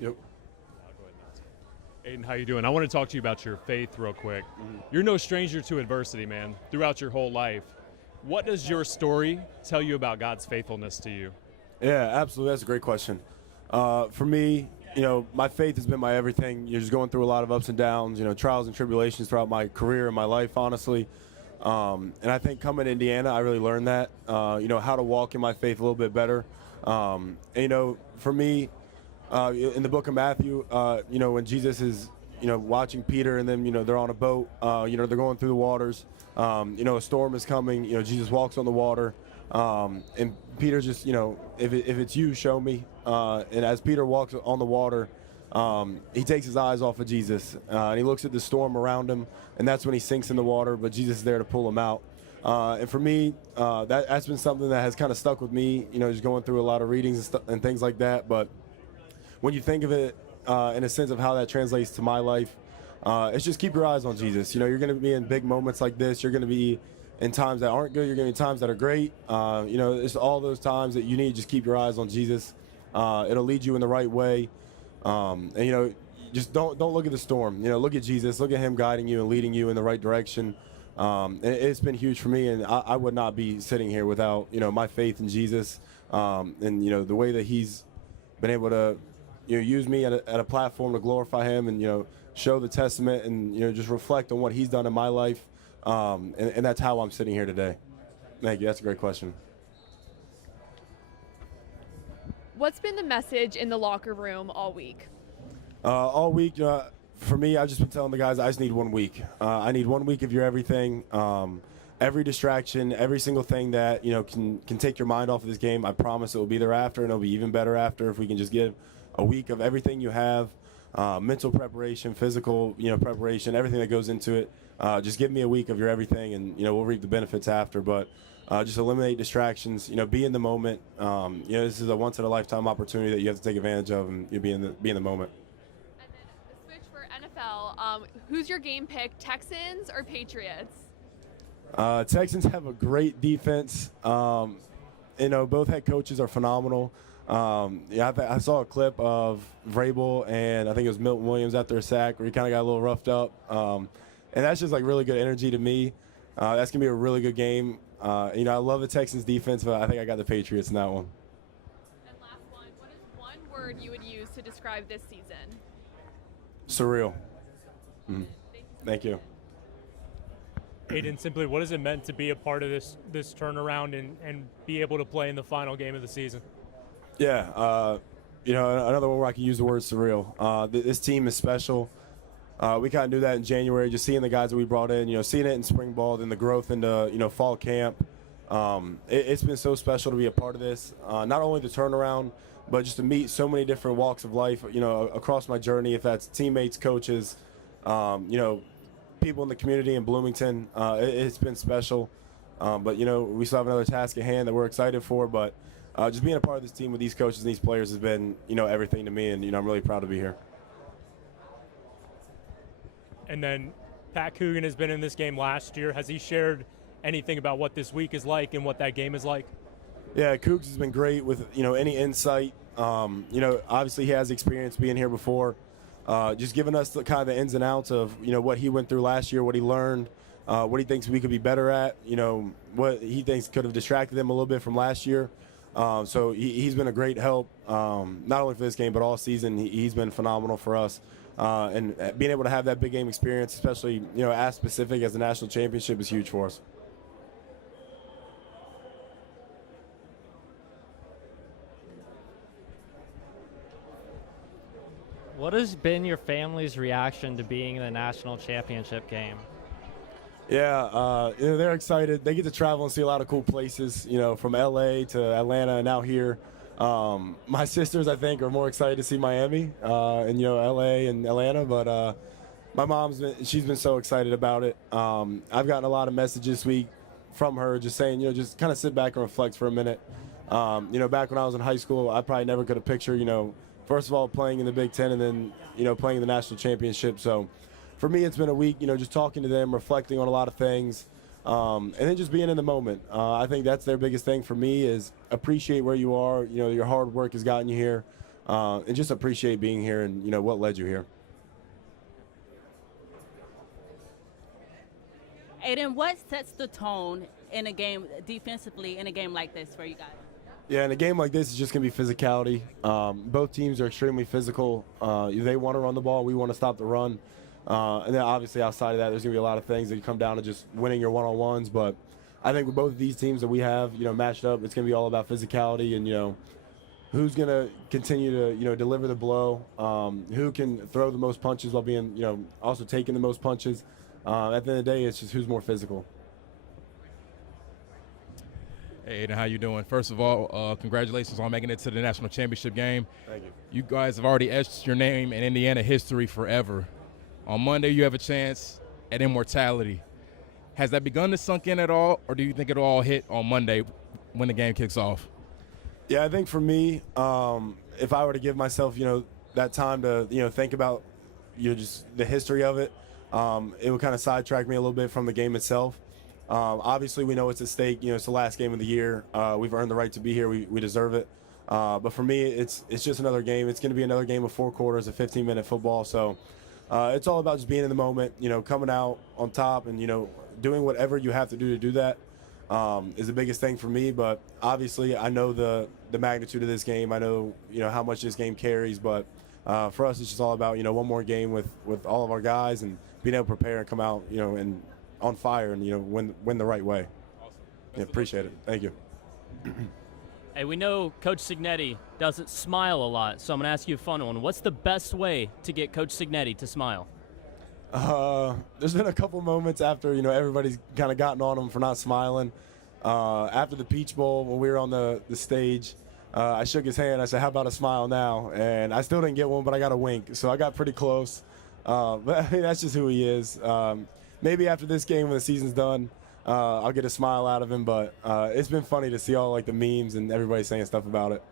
Yep. Aiden, how you doing? I want to talk to you about your faith real quick. You're no stranger to adversity, man, throughout your whole life. What does your story tell you about God's faithfulness to you? Yeah, absolutely. That's a great question. For me, my faith has been my everything. You're just going through a lot of ups and downs, trials and tribulations throughout my career and my life, honestly. And I think coming to Indiana, I really learned that, how to walk in my faith a little bit better. For me, in the book of Matthew, when Jesus is, watching Peter and then, they're on a boat, they're going through the waters. A storm is coming. Jesus walks on the water. And Peter just, if it's you, show me. And as Peter walks on the water, he takes his eyes off of Jesus. And he looks at the storm around him. And that's when he sinks in the water. But Jesus is there to pull him out. And for me, that's been something that has kind of stuck with me, just going through a lot of readings and things like that. But when you think of it in a sense of how that translates to my life, it's just keep your eyes on Jesus. You're going to be in big moments like this. You're going to be in times that aren't good. You're going to be in times that are great. It's all those times that you need to just keep your eyes on Jesus. It'll lead you in the right way. Just don't look at the storm. Look at Jesus. Look at him guiding you and leading you in the right direction. And it's been huge for me, and I would not be sitting here without, my faith in Jesus. And the way that he's been able to use me at a platform to glorify him and, show the testament and, just reflect on what he's done in my life. And that's how I'm sitting here today. Thank you. That's a great question. What's been the message in the locker room all week? All week, for me, I've just been telling the guys I just need 1 week. I need 1 week of your everything. Every distraction, every single thing that, can take your mind off of this game, I promise it will be there after, and it'll be even better after if we can just give a week of everything you have, mental preparation, physical, preparation, everything that goes into it. Just give me a week of your everything, and, we'll reap the benefits after. But just eliminate distractions, be in the moment. This is a once-in-a-lifetime opportunity that you have to take advantage of, and be in the moment. And then the switch for NFL, who's your game pick, Texans or Patriots? Texans have a great defense. Both head coaches are phenomenal. I saw a clip of Vrabel and I think it was Milton Williams after a sack where he kind of got a little roughed up. And that's just like really good energy to me. That's going to be a really good game. I love the Texans defense, but I think I got the Patriots in that one. And last one, what is one word you would use to describe this season? Surreal. Thank you. Aiden, simply, what has it meant to be a part of this turnaround and be able to play in the final game of the season? Yeah, another one where I can use the word surreal. This team is special. We kind of knew that in January, just seeing the guys that we brought in, seeing it in spring ball, then the growth into, fall camp. It's been so special to be a part of this. Not only the turnaround, but just to meet so many different walks of life, across my journey, if that's teammates, coaches, people in the community in Bloomington. It's been special. But, we still have another task at hand that we're excited for. But just being a part of this team with these coaches and these players has been, everything to me. And, I'm really proud to be here. And then Pat Coogan has been in this game last year. Has he shared anything about what this week is like and what that game is like? Yeah, Cougs has been great with, any insight. Obviously he has experience being here before. Just giving us the kind of the ins and outs of, what he went through last year, what he learned, what he thinks we could be better at, what he thinks could have distracted them a little bit from last year. So he's been a great help, not only for this game, but all season. He's been phenomenal for us. And being able to have that big game experience, especially, as specific as the national championship, is huge for us. What has been your family's reaction to being in the national championship game? Yeah, they're excited. They get to travel and see a lot of cool places, from LA to Atlanta and now here. My sisters, I think, are more excited to see Miami and, LA and Atlanta. But my she's been so excited about it. I've gotten a lot of messages this week from her just saying, just kind of sit back and reflect for a minute. Back when I was in high school, I probably never could have pictured, first of all, playing in the Big Ten and then, playing in the national championship. So for me, it's been a week, just talking to them, reflecting on a lot of things, and then just being in the moment. I think that's their biggest thing for me is appreciate where you are. Your hard work has gotten you here. and just appreciate being here and, what led you here. Aiden, what sets the tone in a game defensively in a game like this for you guys? Yeah, in a game like this, it's just going to be physicality. Both teams are extremely physical. They want to run the ball. We want to stop the run. And then obviously outside of that, there's going to be a lot of things that come down to just winning your one-on-ones. But I think with both of these teams that we have, matched up, it's going to be all about physicality and, who's going to continue to, deliver the blow, who can throw the most punches while being, also taking the most punches. At the end of the day, it's just who's more physical. Hey, Aiden, how you doing? First of all, congratulations on making it to the national championship game. Thank you. You guys have already etched your name in Indiana history forever. On Monday, you have a chance at immortality. Has that begun to sink in at all, or do you think it'll all hit on Monday when the game kicks off? Yeah, I think for me, if I were to give myself, that time to, think about, just the history of it, it would kind of sidetrack me a little bit from the game itself. Obviously, we know it's at stake. It's the last game of the year. We've earned the right to be here. We deserve it. But for me, it's just another game. It's going to be another game of 4 quarters of 15-minute football. So it's all about just being in the moment, coming out on top and, doing whatever you have to do that is the biggest thing for me. But obviously, I know the magnitude of this game. I know, how much this game carries. But for us, it's just all about, one more game with all of our guys and being able to prepare and come out, and on fire and, win the right way. Awesome. Yeah, appreciate it. Thank you. Hey, we know Coach Signetti doesn't smile a lot, so I'm going to ask you a fun one. What's the best way to get Coach Signetti to smile? There's been a couple moments after, everybody's kind of gotten on him for not smiling. After the Peach Bowl, when we were on the stage, I shook his hand. I said, "How about a smile now?" And I still didn't get one, but I got a wink. So I got pretty close. But I mean, that's just who he is. Maybe after this game, when the season's done, I'll get a smile out of him. But it's been funny to see all the memes and everybody saying stuff about it.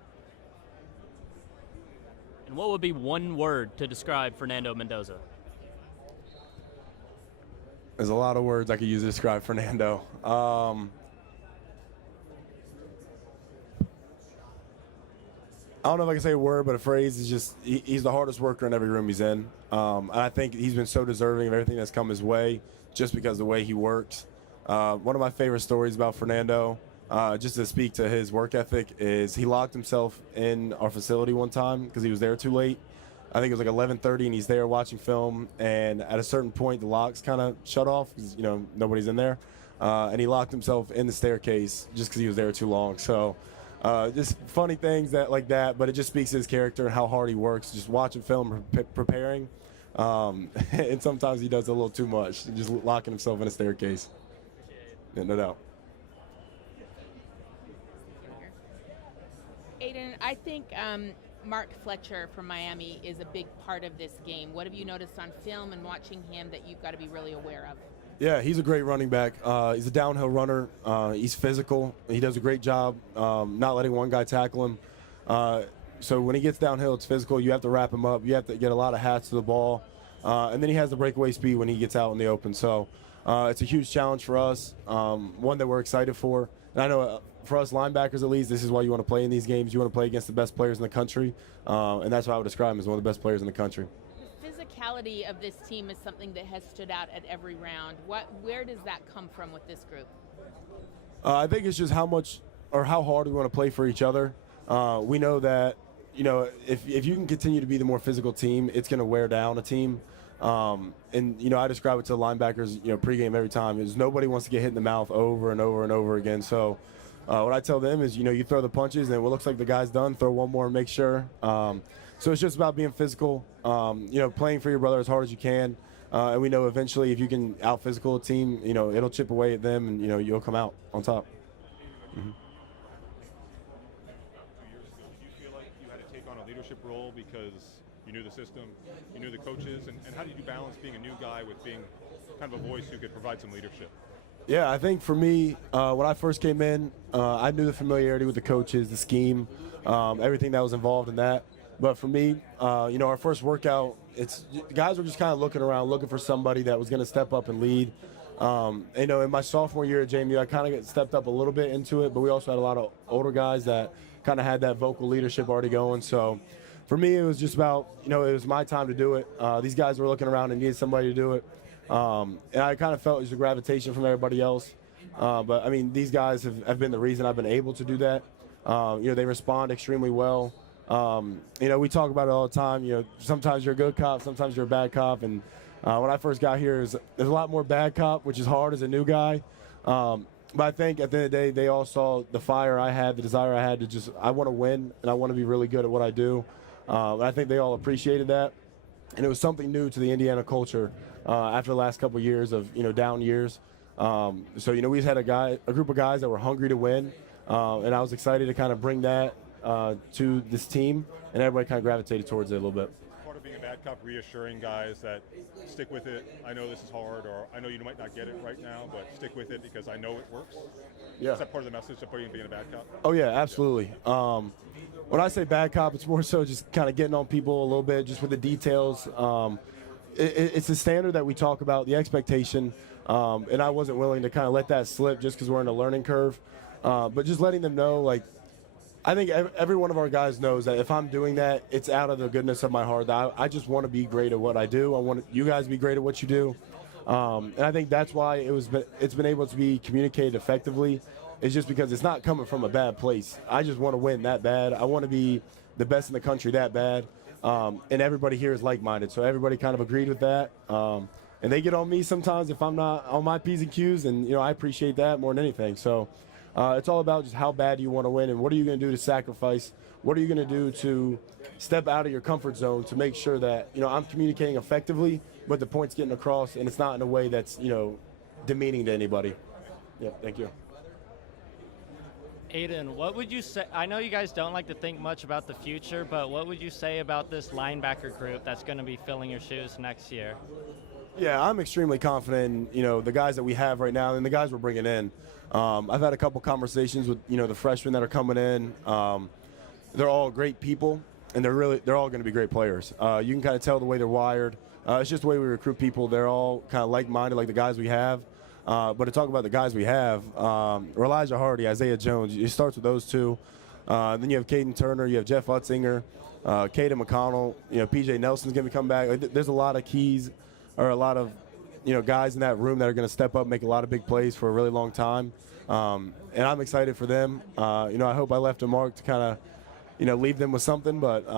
And what would be one word to describe Fernando Mendoza? There's a lot of words I could use to describe Fernando. I don't know if I can say a word, but a phrase is just he's the hardest worker in every room he's in. And I think he's been so deserving of everything that's come his way just because of the way he works. One of my favorite stories about Fernando, just to speak to his work ethic, is he locked himself in our facility one time because he was there too late. I think it was like 11:30, and he's there watching film. And at a certain point, the locks kind of shut off because, nobody's in there. And he locked himself in the staircase just because he was there too long. So just funny things like that, but it just speaks to his character and how hard he works. Just watching film, preparing. And sometimes he does a little too much, just locking himself in a staircase. Yeah, no doubt. Aiden, I think Mark Fletcher from Miami is a big part of this game. What have you noticed on film and watching him that you've got to be really aware of? Yeah, he's a great running back. He's a downhill runner. He's physical. He does a great job not letting one guy tackle him. So when he gets downhill, it's physical. You have to wrap him up. You have to get a lot of hats to the ball. And then he has the breakaway speed when he gets out in the open. So it's a huge challenge for us, one that we're excited for. And I know for us linebackers, at least, this is why you want to play in these games. You want to play against the best players in the country. And that's why I would describe him as one of the best players in the country. The physicality of this team is something that has stood out at every round. Where does that come from with this group? I think it's just how much or how hard we want to play for each other. We know that, if you can continue to be the more physical team, it's going to wear down a team. And, I describe it to the linebackers, pregame every time, is nobody wants to get hit in the mouth over and over and over again. So what I tell them is, you throw the punches, and what looks like the guy's done, throw one more and make sure. So it's just about being physical, playing for your brother as hard as you can. And we know eventually if you can out-physical a team, it'll chip away at them, and, you'll come out on top. Mm-hmm. 2 years ago, did you feel like you had to take on a leadership role because you knew the system, you knew the coaches, and how did you balance being a new guy with being kind of a voice who could provide some leadership? Yeah, I think for me, when I first came in, I knew the familiarity with the coaches, the scheme, everything that was involved in that. But for me, our first workout, guys were just kind of looking around, looking for somebody that was going to step up and lead. In my sophomore year at JMU, I kind of stepped up a little bit into it, but we also had a lot of older guys that kind of had that vocal leadership already going. So for me, it was just about, it was my time to do it. These guys were looking around and needed somebody to do it. And I kind of felt it was a gravitation from everybody else. But, I mean, these guys have been the reason I've been able to do that. They respond extremely well. We talk about it all the time. Sometimes you're a good cop, sometimes you're a bad cop. And when I first got here, there's a lot more bad cop, which is hard as a new guy. But I think at the end of the day, they all saw the fire I had, the desire I had to I want to win, and I want to be really good at what I do. And I think they all appreciated that. And it was something new to the Indiana culture after the last couple of years of, down years. So, we just had a group of guys that were hungry to win. And I was excited to kind of bring that to this team, and everybody kind of gravitated towards it a little bit. Part of being a bad cop, reassuring guys that stick with it. I know this is hard, or I know you might not get it right now, but stick with it because I know it works. Yeah. Is that part of the message of being a bad cop? Oh, yeah, absolutely. When I say bad cop, it's more so just kind of getting on people a little bit, just with the details. It's the standard that we talk about, the expectation, and I wasn't willing to kind of let that slip just because we're in a learning curve. But just letting them know, I think every one of our guys knows that if I'm doing that, it's out of the goodness of my heart. I just want to be great at what I do. I want you guys to be great at what you do. And I think that's why it's been able to be communicated effectively. It's just because it's not coming from a bad place. I just want to win that bad. I want to be the best in the country that bad. And everybody here is like-minded. So everybody kind of agreed with that. And they get on me sometimes if I'm not on my P's and Q's. And, I appreciate that more than anything. So it's all about just how bad you want to win and what are you going to do to sacrifice. What are you going to do to step out of your comfort zone to make sure that, I'm communicating effectively, but the point's getting across and it's not in a way that's, demeaning to anybody. Yeah, thank you. Aiden, what would you say? I know you guys don't like to think much about the future, but what would you say about this linebacker group that's going to be filling your shoes next year? Yeah, I'm extremely confident in, the guys that we have right now and the guys we're bringing in. I've had a couple conversations with, the freshmen that are coming in. They're all great people, and they're all going to be great players. You can kind of tell the way they're wired. It's just the way we recruit people. They're all kind of like-minded, like the guys we have. But to talk about the guys we have, Elijah Hardy, Isaiah Jones, it starts with those two. Then you have Caden Turner, you have Jeff Utzinger, Caden McConnell, PJ Nelson's going to come back. There's a lot of keys or a lot of, guys in that room that are going to step up, make a lot of big plays for a really long time. And I'm excited for them. I hope I left a mark to kind of, leave them with something. But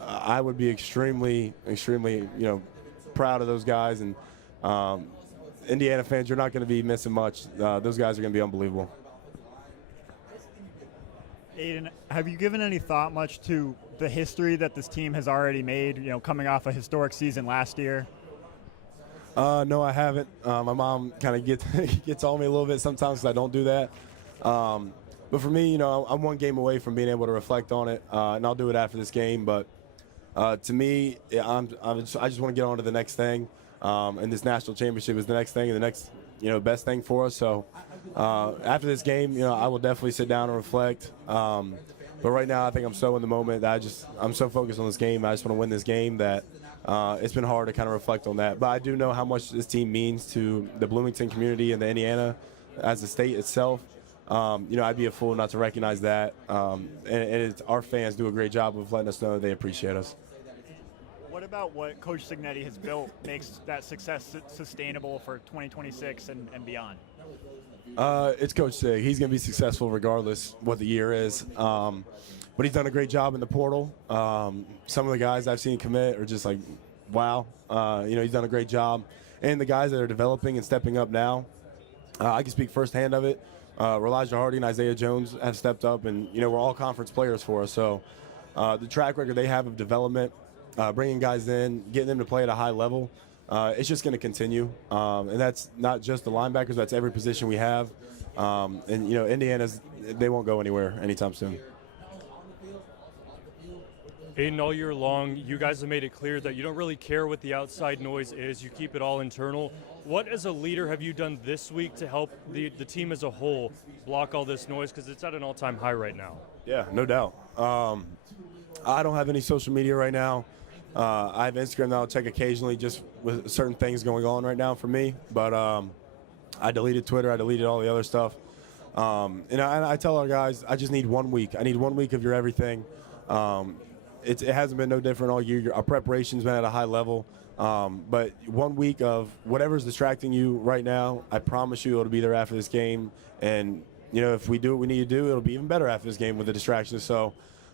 I would be extremely, extremely, proud of those guys. And Indiana fans, you're not going to be missing much. Those guys are going to be unbelievable. Aiden, have you given any thought much to the history that this team has already made, coming off a historic season last year? No, I haven't. My mom kind of gets on me a little bit sometimes because I don't do that. But for me, I'm one game away from being able to reflect on it, and I'll do it after this game. But to me, I just want to get on to the next thing. And this national championship is the next thing and the next, best thing for us. So after this game, I will definitely sit down and reflect. But right now, I think I'm so in the moment that I'm so focused on this game. I just want to win this game that it's been hard to kind of reflect on that. But I do know how much this team means to the Bloomington community and the Indiana as a state itself. I'd be a fool not to recognize that. And our fans do a great job of letting us know they appreciate us. What about what Coach Signetti has built makes that success sustainable for 2026 and beyond? It's Coach Sig. He's going to be successful regardless what the year is. But he's done a great job in the portal. Some of the guys I've seen commit are just like, wow. He's done a great job. And the guys that are developing and stepping up now, I can speak firsthand of it. Elijah Hardy and Isaiah Jones have stepped up, and, we're all conference players for us. So the track record they have of development, bringing guys in, getting them to play at a high level, it's just going to continue. And that's not just the linebackers, that's every position we have. And, Indiana's, they won't go anywhere anytime soon. Aiden, all year long, you guys have made it clear that you don't really care what the outside noise is. You keep it all internal. What, as a leader, have you done this week to help the team as a whole block all this noise? Because it's at an all-time high right now. Yeah, no doubt. I don't have any social media right now. I have Instagram that I'll check occasionally just with certain things going on right now for me. But I deleted Twitter. I deleted all the other stuff. And I tell our guys, I just need 1 week. I need 1 week of your everything. it hasn't been no different all year. Our preparation's been at a high level. But 1 week of whatever's distracting you right now, I promise you it'll be there after this game. And, if we do what we need to do, it'll be even better after this game with the distractions. So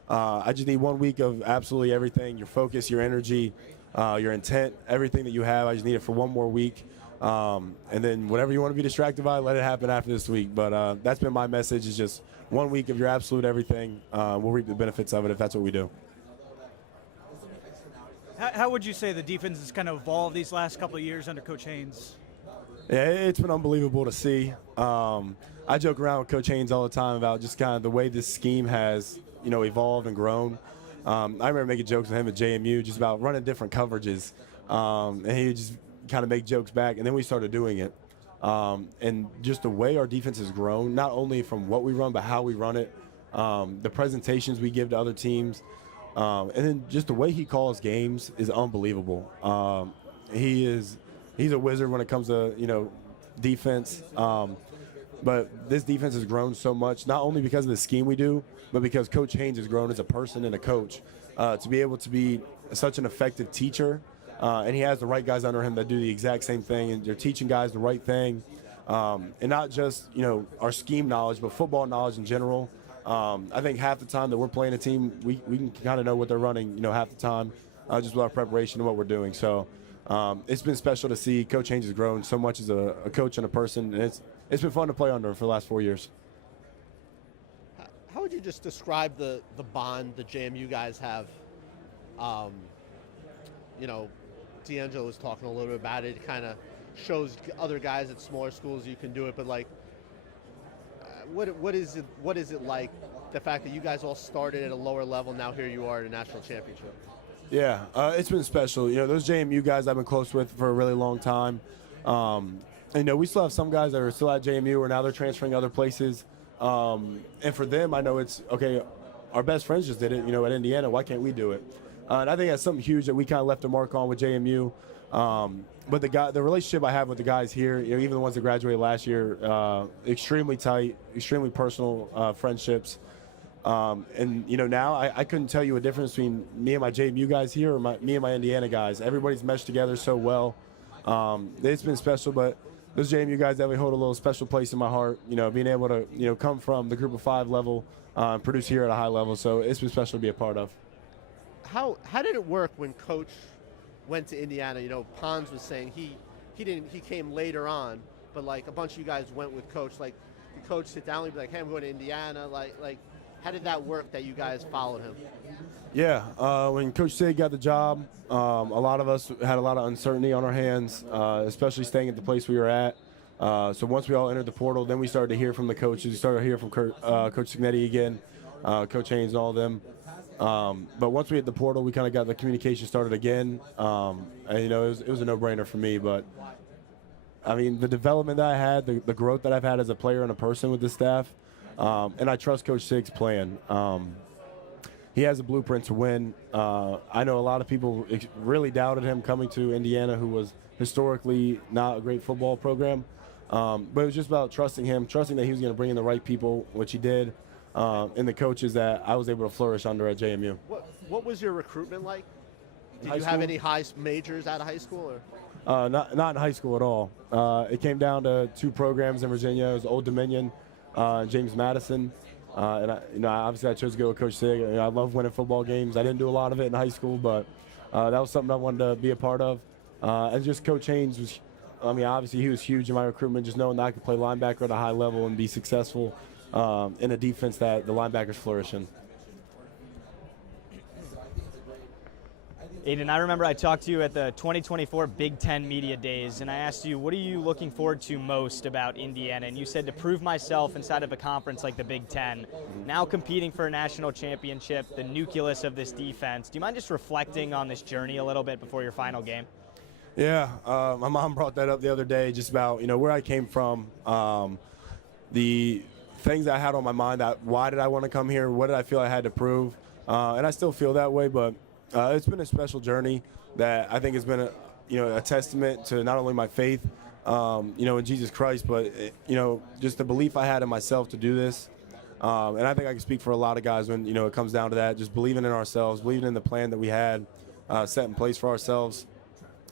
I just need 1 week of absolutely everything, your focus, your energy, your intent, everything that you have. I just need it for one more week. And then whatever you want to be distracted by, let it happen after this week. But that's been my message, is just 1 week of your absolute everything. We'll reap the benefits of it if that's what we do. How would you say the defense has kind of evolved these last couple of years under Coach Haynes? Yeah, it's been unbelievable to see. I joke around with Coach Haynes all the time about just kind of the way this scheme has, evolved and grown. I remember making jokes with him at JMU just about running different coverages, and he would just kind of make jokes back, and then we started doing it. And just the way our defense has grown, not only from what we run, but how we run it, the presentations we give to other teams, and then just the way he calls games is unbelievable. He's a wizard when it comes to, defense. But this defense has grown so much, not only because of the scheme we do, but because Coach Haynes has grown as a person and a coach. To be able to be such an effective teacher, and he has the right guys under him that do the exact same thing, and they're teaching guys the right thing, and not just, our scheme knowledge, but football knowledge in general. I think half the time that we're playing a team, we can kind of know what they're running, half the time, just with our preparation and what we're doing. So it's been special to see Coach Haynes has grown so much as a coach and a person, and it's been fun to play under him for the last 4 years. How would you just describe the bond the JMU guys have? D'Angelo was talking a little bit about it. It kind of shows other guys at smaller schools you can do it, but what is it like, the fact that you guys all started at a lower level, now here you are at a national championship? Yeah, it's been special. Those JMU guys I've been close with for a really long time. We still have some guys that are still at JMU, or now they're transferring other places. And for them, I know it's, okay, our best friends just did it, at Indiana. Why can't we do it? And I think that's something huge that we kind of left a mark on with JMU. But the relationship I have with the guys here, even the ones that graduated last year, extremely tight, extremely personal friendships. And now I couldn't tell you a difference between me and my JMU guys here, or me and my Indiana guys. Everybody's meshed together so well. It's been special, but those JMU guys definitely hold a little special place in my heart. Being able to come from the Group of 5 level, produce here at a high level. So it's been special to be a part of. How did it work when Coach went to Indiana? Pons was saying he came later on, but a bunch of you guys went with Coach. Did Coach sit down and be like, hey, I'm going to Indiana? How did that work that you guys followed him? Yeah, when Coach Sig got the job, a lot of us had a lot of uncertainty on our hands, especially staying at the place we were at. So once we all entered the portal, then we started to hear from the coaches. We started to hear from Coach Signetti again, Coach Haynes and all of them. But once we hit the portal, we kind of got the communication started again. And, it was a no-brainer for me. But, the development that I had, the growth that I've had as a player and a person with the staff, and I trust Coach Sig's plan. He has a blueprint to win. I know a lot of people really doubted him coming to Indiana, who was historically not a great football program. But it was just about trusting him, trusting that he was going to bring in the right people, which he did, and the coaches that I was able to flourish under at JMU. What was your recruitment like? Did you have any high majors out of high school? Or? Not in high school at all. It came down to 2 programs in Virginia. It was Old Dominion and James Madison. And obviously I chose to go with Coach Sig. I love winning football games. I didn't do a lot of it in high school, but that was something I wanted to be a part of. And just Coach Haynes was, obviously he was huge in my recruitment, just knowing that I could play linebacker at a high level and be successful in a defense that the linebackers flourish in. Aiden, I remember I talked to you at the 2024 Big Ten Media Days, and I asked you, what are you looking forward to most about Indiana? And you said to prove myself inside of a conference like the Big Ten. Now competing for a national championship, the nucleus of this defense. Do you mind just reflecting on this journey a little bit before your final game? Yeah, my mom brought that up the other day, just about, where I came from, the things I had on my mind, that why did I want to come here, what did I feel I had to prove, and I still feel that way, but it's been a special journey that I think has been a testament to not only my faith, in Jesus Christ, but just the belief I had in myself to do this. And I think I can speak for a lot of guys when, it comes down to that, just believing in ourselves, believing in the plan that we had set in place for ourselves.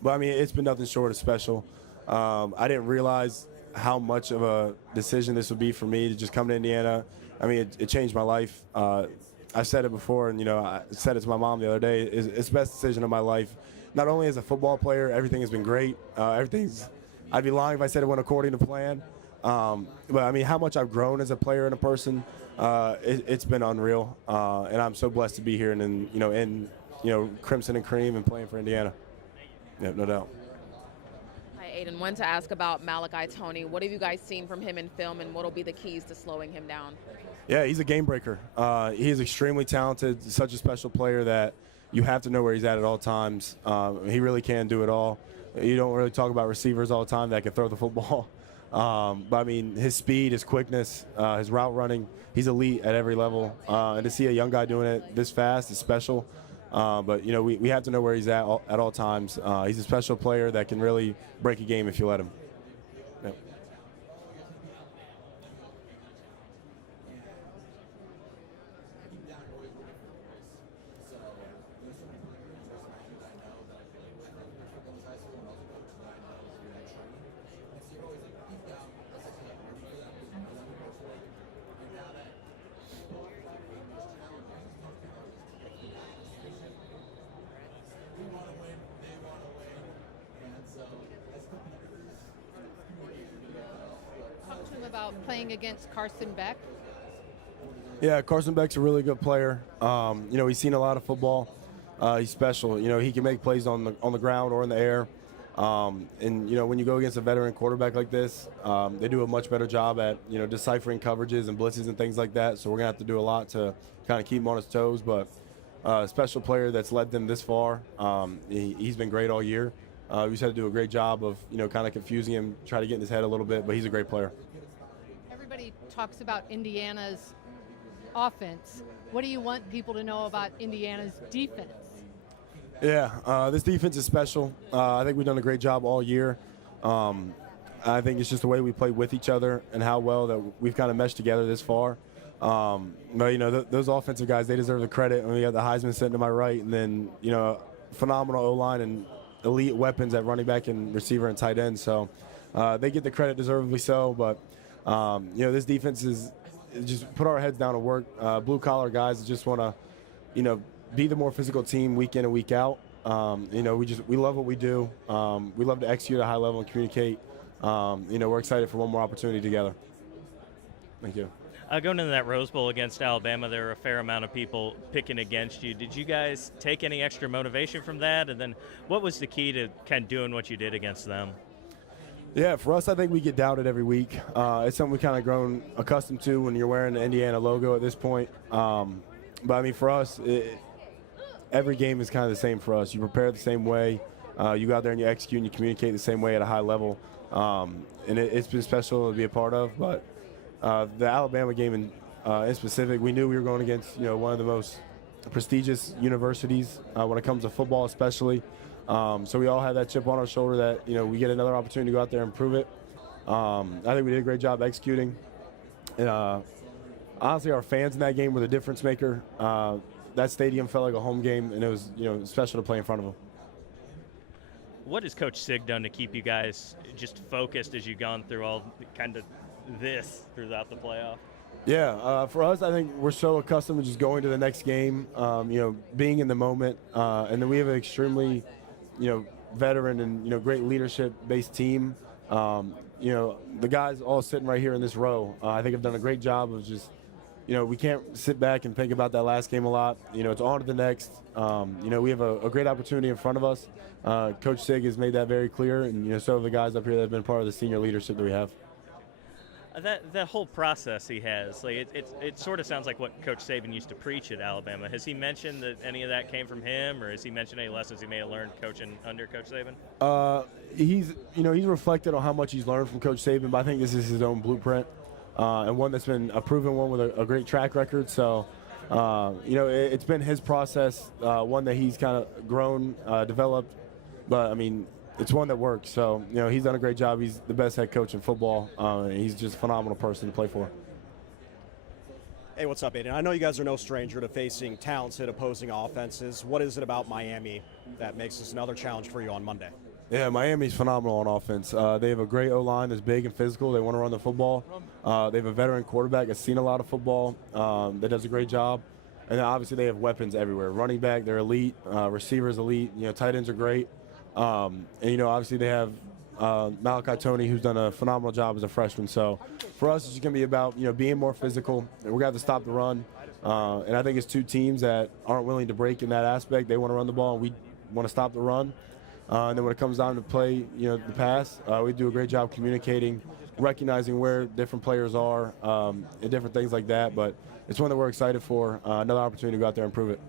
But, I mean, it's been nothing short of special. I didn't realize how much of a decision this would be for me to just come to Indiana. I mean, it changed my life. I've said it before, and, I said it to my mom the other day. It's the best decision of my life. Not only as a football player, everything has been great. I'd be lying if I said it went according to plan. But, I mean, how much I've grown as a player and a person, it's been unreal. And I'm so blessed to be here and in Crimson and Cream and playing for Indiana. Yeah, no doubt. Hi, Aiden. Wanted to ask about Malachi Toney. What have you guys seen from him in film, and what will be the keys to slowing him down? Yeah, he's a game breaker. He's extremely talented, such a special player that you have to know where he's at all times. He really can do it all. You don't really talk about receivers all the time that can throw the football. But, I mean, his speed, his quickness, his route running, he's elite at every level. And to see a young guy doing it this fast is special. But, we have to know where he's at all times. He's a special player that can really break a game if you let him. Yep. Talk to him about playing against Carson Beck. Yeah, Carson Beck's a really good player. He's seen a lot of football. He's special. He can make plays on the ground or in the air. And when you go against a veteran quarterback like this, they do a much better job at deciphering coverages and blitzes and things like that. So we're gonna have to do a lot to kind of keep him on his toes. But a special player that's led them this far. He's been great all year. We just had to do a great job of kind of confusing him, try to get in his head a little bit. But he's a great player. Everybody talks about Indiana's offense. What do you want people to know about Indiana's defense? Yeah, this defense is special. I think we've done a great job all year. I think it's just the way we play with each other and how well that we've kind of meshed together this far. But, those offensive guys, they deserve the credit. And we got the Heisman sitting to my right, and then, phenomenal O-line and elite weapons at running back and receiver and tight end. So they get the credit deservedly so. But, this defense is just put our heads down and work. Blue-collar guys just want to, be the more physical team week in and week out. We love what we do. We love to execute at a high level and communicate. We're excited for one more opportunity together. Thank you. Going into that Rose Bowl against Alabama, there were a fair amount of people picking against you. Did you guys take any extra motivation from that? And then what was the key to kind of doing what you did against them? Yeah, for us, I think we get doubted every week. It's something we've kind of grown accustomed to when you're wearing the Indiana logo at this point. But, I mean, for us, every game is kind of the same for us. You prepare the same way. You go out there and you execute and you communicate the same way at a high level. And it's been special to be a part of. But the Alabama game in specific, we knew we were going against one of the most prestigious universities when it comes to football especially. So we all had that chip on our shoulder that we get another opportunity to go out there and prove it. I think we did a great job executing. And honestly, our fans in that game were the difference maker. That stadium felt like a home game, and it was special to play in front of them. What has Coach Sig done to keep you guys just focused as you've gone through all kind of this throughout the playoff? Yeah, for us, I think we're so accustomed to just going to the next game, being in the moment, and then we have an extremely, veteran and great leadership-based team. The guys all sitting right here in this row, I think have done a great job of just. We can't sit back and think about that last game a lot. It's on to the next. We have a great opportunity in front of us. Coach Sig has made that very clear, and so have the guys up here that have been part of the senior leadership that we have. That whole process he has, it sort of sounds like what Coach Saban used to preach at Alabama. Has he mentioned that any of that came from him, or has he mentioned any lessons he may have learned coaching under Coach Saban? He's reflected on how much he's learned from Coach Saban, but I think this is his own blueprint. And one that's been a proven one with a great track record. So, it's been his process, one that he's kind of grown, developed. But, I mean, it's one that works. So, he's done a great job. He's the best head coach in football. And he's just a phenomenal person to play for. Hey, what's up, Aiden? I know you guys are no stranger to facing talented opposing offenses. What is it about Miami that makes this another challenge for you on Monday? Yeah, Miami's phenomenal on offense. They have a great O-line that's big and physical. They want to run the football. They have a veteran quarterback that's seen a lot of football that does a great job. And then obviously they have weapons everywhere. Running back, they're elite. Receivers, elite. Tight ends are great. And obviously they have Malachi Tony, who's done a phenomenal job as a freshman. So for us, it's just going to be about being more physical. We're going to have to stop the run. And I think it's two teams that aren't willing to break in that aspect. They want to run the ball, and we want to stop the run. And then when it comes down to play, the pass, we do a great job communicating, recognizing where different players are, and different things like that. But it's one that we're excited for, another opportunity to go out there and prove it.